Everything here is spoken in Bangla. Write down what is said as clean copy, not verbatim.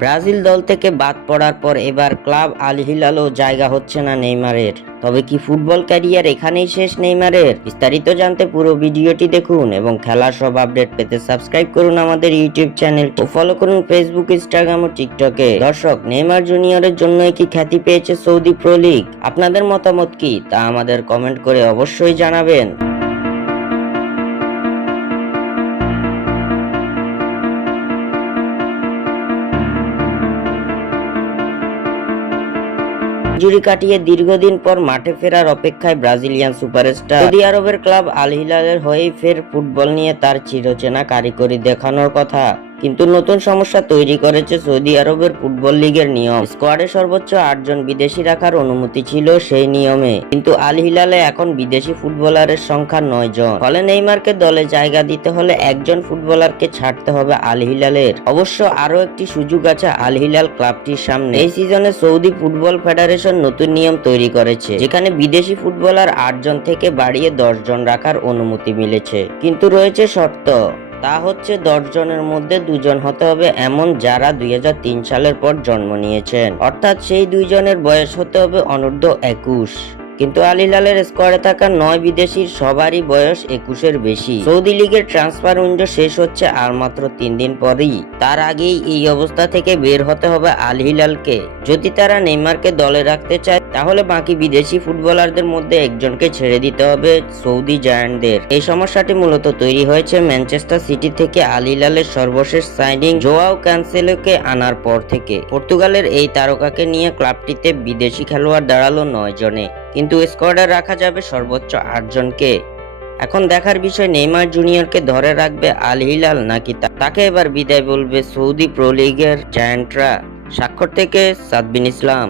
ব্রাজিল দল থেকে বাদ পড়ার পর এবার ক্লাব আল হিলালও জায়গা হচ্ছে না নেইমারের। তবে কি ফুটবল ক্যারিয়ার এখানেই শেষ নেইমারের? বিস্তারিত জানতে পুরো ভিডিওটি দেখুন এবং খেলার সব আপডেট পেতে সাবস্ক্রাইব করুন আমাদের ইউটিউব চ্যানেলটি, ফলো করুন ফেসবুক, ইনস্টাগ্রাম ও টিকটকে। দর্শক, নেইমার জুনিয়রের জন্যই কি খ্যাতি পেয়েছে সৌদি প্রো লিগ? আপনাদের মতামত কি তা আমাদের কমেন্ট করে অবশ্যই জানাবেন। ইনজুরি কাটিয়ে দীর্ঘদিন পর মাঠে ফেরার অপেক্ষায় ব্রাজিলিয়ান সুপারস্টার সৌদি আরবের ক্লাব আল হিলালের হয়েই ফের ফুটবল নিয়ে তার চিরচেনা কারিগরি দেখানোর কথা। কিন্তু নতুন সমস্যা তৈরি করেছে সৌদি আরবের ফুটবল লিগের নিয়ম। স্কোয়াডে সর্বোচ্চ 8 জন বিদেশি রাখার অনুমতি ছিল সেই নিয়মে, কিন্তু আল হিলালে এখন বিদেশি ফুটবলারের সংখ্যা 9 জন। ফলে নেইমারকে দলে জায়গা দিতে হলে একজন ফুটবলারকে ছাড়তে হবে আল হিলালের। অবশ্য আরো একটি সুযোগ আছে আল হিলাল ক্লাবটির সামনে। এই সিজনে সৌদি ফুটবল ফেডারেশন নতুন নিয়ম তৈরি করেছে, যেখানে বিদেশি ফুটবলার 8 জন থেকে বাড়িয়ে 10 জন রাখার অনুমতি মিলেছে। কিন্তু রয়েছে শর্ত, তা হচ্ছে 10 জনের মধ্যে 2 জন হতে হবে এমন যারা 2003 সালের পর জন্ম নিয়েছেন, অর্থাৎ সেই 2 জনের বয়স হতে হবে অনূর্ধ্ব 21। কিন্তু আল হিলালের স্কোয়াডে থাকা 9 বিদেশির সবারই বয়স 21-এর বেশি। সৌদি লিগের ট্রান্সফার উইন্ডো শেষ হচ্ছে আর মাত্র 3 দিন পরেই। তার আগেই এই অবস্থা থেকে বের হতে হবে আল হিলালকে। যদি তারা নেইমারকে দলে রাখতে চায় তাহলে বাকি বিদেশি ফুটবলারদের মধ্যে একজনকে ছেড়ে দিতে হবে সৌদি জায়ান্টদের। এই সমস্যাটি মূলত তৈরি হয়েছে ম্যানচেস্টার সিটি থেকে আল হিলালের সর্বশেষ সাইনিং জোয়াও ক্যানসেলোকে আনার পর থেকে। পর্তুগালের এই তারকাকে নিয়ে ক্লাবটিতে বিদেশি খেলোয়াড় দাঁড়ালো 9 জনে, কিন্তু স্কোয়াডে রাখা যাবে সর্বোচ্চ 8 জনকে। এখন দেখার বিষয় নেইমার জুনিয়রকে ধরে রাখবে আল হিলাল নাকি তাকে এবার বিদায় বলবে সৌদি প্রো লিগের জায়ান্টরা। স্বাক্ষর থেকে সাদবিন ইসলাম।